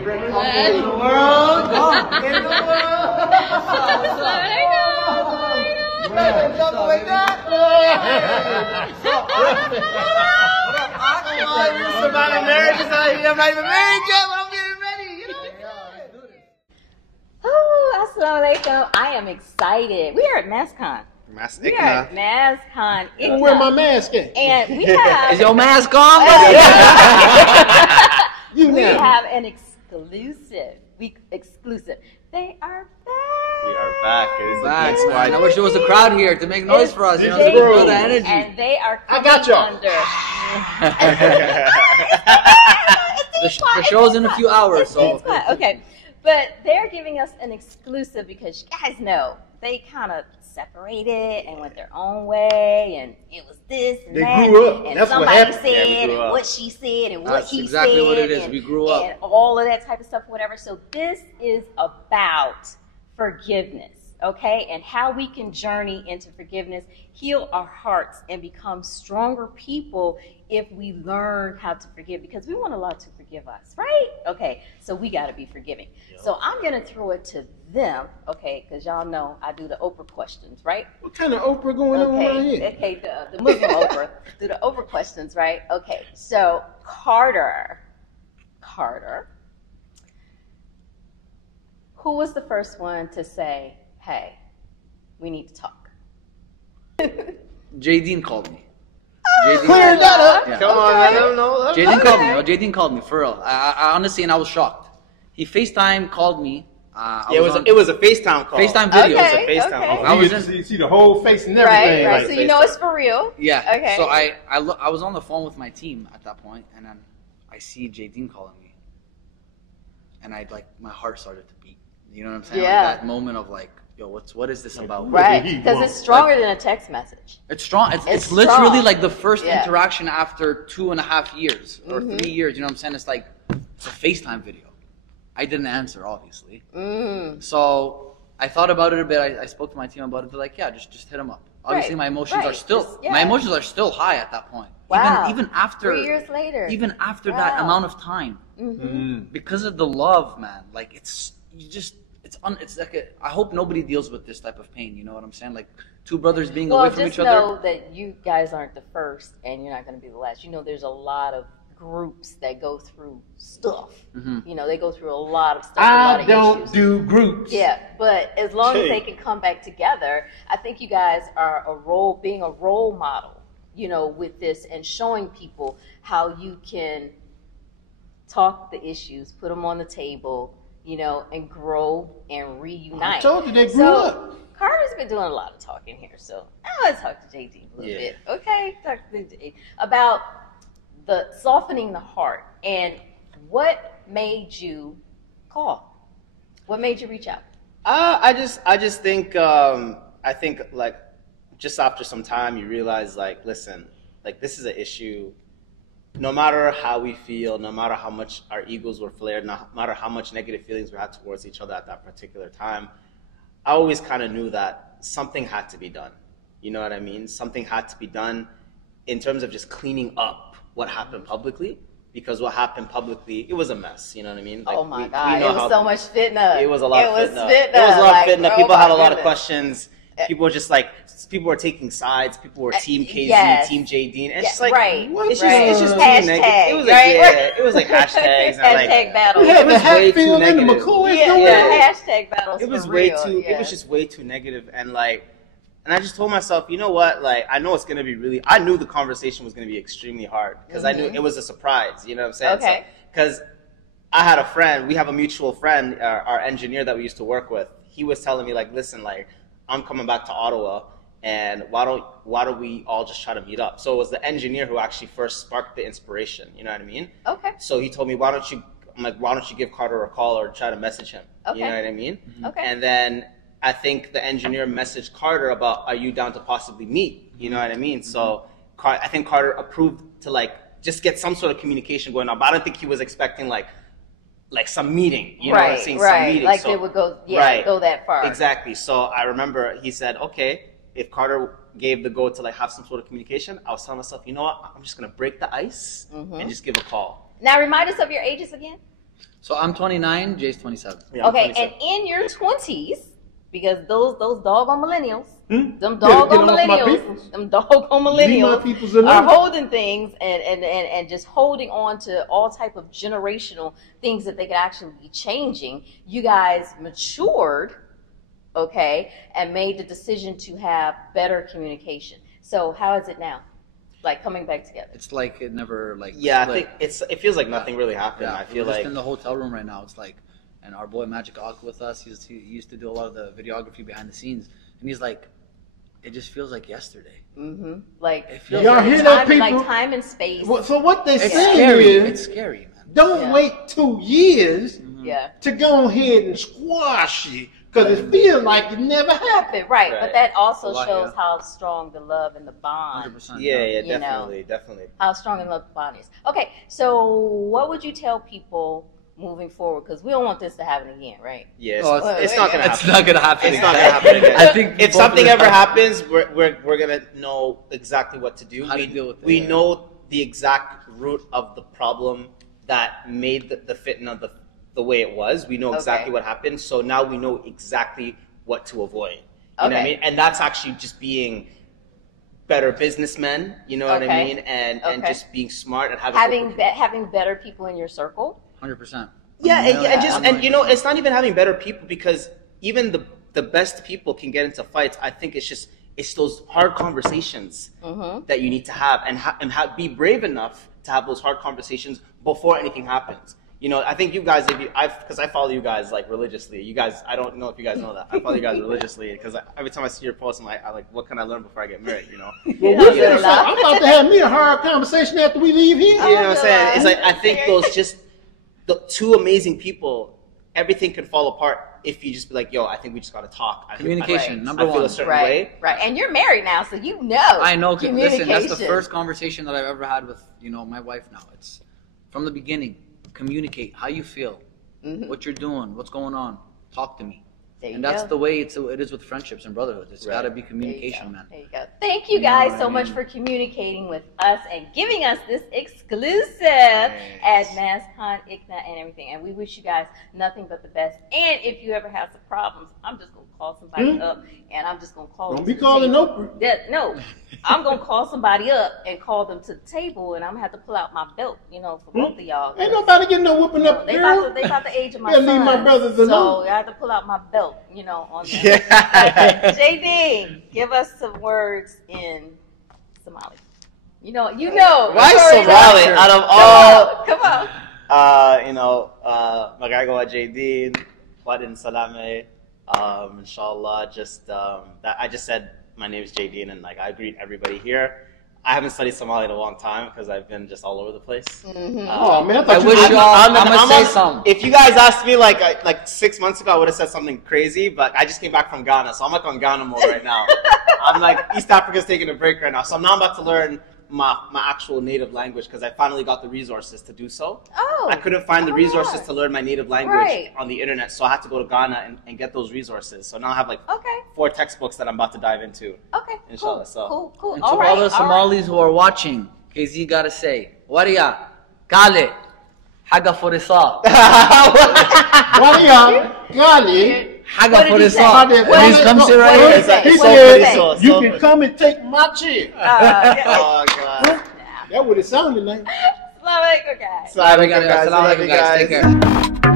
In the world. In the world. Somebody married out here. I'm not even married yet, but I'm getting ready. You know? Oh, assalamu alaikum. I am excited. We are at MASCON. We are at MASCON-ICNA. Where my mask at? And we have... Is your mask on? We have an exclusive. They are back. We are back. It is Back. the DEEN SQUAD. I wish there was a crowd here to make noise for us. You know, to Jae-Deen, feel the energy. And they are I got y'all. under... The show's in a few hours, so... Okay, but they're giving us an exclusive because you guys know they kind of separated and went their own way, and it was this and They that, grew up. and That's what somebody happened. said Yeah, we grew up. what she said and what That's he exactly said, what it is. and, We grew up. and all of that type of stuff, whatever. So this is about forgiveness, okay, and how we can journey into forgiveness, heal our hearts, and become stronger people if we learn how to forgive, because we want Allah to forgive us, right? Okay, so we got to be forgiving. Yep. So I'm going to throw it to them, okay, because y'all know I do the Oprah questions, right? What kind of Oprah going on around here? Okay, the Muslim Oprah. Do the Oprah questions, right? Okay, so Carter, who was the first one to say, hey, we need to talk? Jae-Deen called me. Clear that up. Yeah. Come on, let them know. Jae-Deen called me. Oh, Jae-Deen called me, for real. I honestly, and I was shocked. He FaceTime called me. It was a FaCTime call. FaceTime video. Okay, It was a FaceTime call. I was You see the whole face and everything. Right, so you know it's for real. Yeah. Okay. So I was on the phone with my team at that point, and then I see Jae-Deen calling me, and my heart started to beat. You know what I'm saying? Yeah. Like that moment of like, yo, what is this about? Right, because it's stronger than a text message. It's strong. It's strong. literally like the first Yeah. interaction after 2.5 years or 3 years. You know what I'm saying? It's like it's a FaceTime video. I didn't answer, obviously. So I thought about it a bit. I spoke to my team about it. They're like, yeah, just hit him up. Obviously, my emotions are still my emotions are still high at that point. Wow. Even after 3 years later. even after that amount of time, because of the love, man. Like it's like I hope nobody deals with this type of pain. You know what I'm saying? Like two brothers being away from each other. Well, just know that you guys aren't the first, and you're not going to be the last. You know, there's a lot of groups that go through stuff. You know, they go through a lot of stuff. I don't do groups. Yeah, but as long as they can come back together, I think you guys are being a role model, you know, with this and showing people how you can talk the issues, put them on the table, you know, and grow and reunite. I told you they grew up. Carter's been doing a lot of talking here, so now let's talk to Jae-Deen a little bit. Okay, talk to Jae-Deen about the softening the heart, and what made you call? What made you reach out? I just think like just after some time you realize, like, listen, like this is an issue. No matter how we feel, no matter how much our egos were flared, no matter how much negative feelings we had towards each other at that particular time, I always kind of knew that something had to be done. You know what I mean? Something had to be done in terms of just cleaning up what happened publicly, because what happened publicly, it was a mess. You know what I mean? Like, oh my God, it was so much fitna. It was a lot of fitna. It was a lot of fitna. People had a lot of questions. People were just like, people were taking sides. People were Team KZ, Team Jae-Deen. And it's just like, it's just too negative. It was like, it was like hashtags. And hashtag battles. Yeah, the Hatfield and the McCoy. Hashtag battles. It was it was just way too negative, and like, and I just told myself, you know what? Like, I know it's gonna be I knew the conversation was gonna be extremely hard, because I knew it was a surprise. You know what I'm saying? Okay. Because I had a friend. We have a mutual friend, our engineer that we used to work with. He was telling me, like, listen, like, I'm coming back to Ottawa, and why don't we all just try to meet up? So it was the engineer who actually first sparked the inspiration. You know what I mean? Okay. So he told me, why don't you give Carter a call or try to message him? Okay. You know what I mean? Okay. And then I think the engineer messaged Carter about, are you down to possibly meet? You know what I mean? So I think Carter approved to, like, just get some sort of communication going on, but I don't think he was expecting like some meeting, you know what I'm saying? Some meeting. Like, they would go, go that far. Exactly. So I remember he said, okay, if Carter gave the go to, like, have some sort of communication, I was telling myself, you know what, I'm just going to break the ice and just give a call. Now remind us of your ages again. So I'm 29, Jay's 27. Yeah, I'm Okay, 27. and in your 20s, because those doggone millennials, them Get 'em doggone off my millennials, peoples. them doggone Leave my millennials peoples are alone. holding things and just holding on to all type of generational things that they could actually be changing. You guys matured, okay, and made the decision to have better communication. So how is it now? Like coming back together? It's like it never like. Yeah, I split. think it feels like nothing really happened. Yeah, I feel we're just like in the hotel room right now. It's like, and our boy Magic Aqua with us. He used to do a lot of the videography behind the scenes, and he's like, it just feels like yesterday. Mm-hmm. Like It feels Y'all like hear time, that, people? like time and space. So what they it's saying scary. is, It's scary, man. don't Yeah. wait 2 years Yeah. to go ahead and squash it, because it feels like it never happened. Right, Right. but that also A lot, shows yeah. how strong the love and the bond, 100%. yeah, you know. definitely. how strong and love the bond is. Okay, so what would you tell people moving forward? Because we don't want this to happen again, right? Yeah, Oh, it's not gonna It's happen. not gonna happen. It's not gonna happen again. I think if both something of us- ever happens, we're gonna know exactly what to do. How to deal with it, We yeah. know the exact root of the problem that made the fitna the way it was. We know exactly Okay. what happened. So now we know exactly what to avoid. You know what I Okay. mean? And that's actually just being better businessmen. You know what I Okay. mean? And Okay. just being smart and having Having better people in your circle. 100%. Yeah, and, Yeah, and you know, it's not even having better people, because even the best people can get into fights. I think it's those hard conversations that you need to have, and be brave enough to have those hard conversations before anything happens. You know, I think you guys, because I follow you guys like religiously. You guys, I don't know if you guys know that. I follow you guys religiously because every time I see your post, I'm like, what can I learn before I get married? You know. Well, I'm about to have me a hard conversation after we leave here. You know what I'm saying? It's like, I think the two amazing people, everything could fall apart if you just be like, yo, I think we just got to talk. Communication, I number feel one. a certain Right, way. right. And you're married now, so you know. I know. Communication. Listen, that's the first conversation that I've ever had with my wife. Now it's from the beginning. Communicate how you feel, what you're doing, what's going on. Talk to me. There you And that's go. the way it is with friendships and brotherhood. It's Right. got to be There you communication, go. man. There you go. Thank you You know guys what so I much mean? for communicating with us and giving us this exclusive at MASCON-ICNA and everything. And we wish you guys nothing but the best. And if you ever have some problems, I'm just going to call somebody up, and I'm just going to call Don't them be to the calling table. Oprah. No, I'm going to call somebody up and call them to the table, and I'm going to have to pull out my belt, for both of y'all. Ain't nobody getting no whooping up, They girl. about the age of my Yeah, son. leave my brothers so alone. I have to pull out my belt, on that. Jae-Deen, give us some words in Somali. Why Sorry, Somali? no. Out of all, Come on. magagawa Jae-Deen, Wadin Salame, inshallah, just, that I just said my name is Jae-Deen, and I greet everybody here. I haven't studied Somali in a long time because I've been just all over the place. Oh man, I I thought wish you. y'all. I'm gonna say something. If you guys asked me like 6 months ago, I would have said something crazy, but I just came back from Ghana, so I'm on Ghana mode right now. I'm East Africa's taking a break right now, so now I'm about to learn my actual native language because I finally got the resources to do so. Oh. I couldn't find the resources yeah. to learn my native language Right. on the internet, so I had to go to Ghana and get those resources. So now I have Okay. 4 textbooks that I'm about to dive into. Okay. Inshallah, Cool. so- Cool. And to All right. all the Somalis who are watching, KZ gotta say, Waria, Kale, Haga Forisa. Waria, Gali. Haga What did he say? Forisa. What And he's did- come what sit right did here. he say? He What did he said, say? you can come and take my chair. Oh god. That would it sounded like. Assalamu alaikum, guys. Assalamu Assalamu alaikum, alaikum, guys. Take care.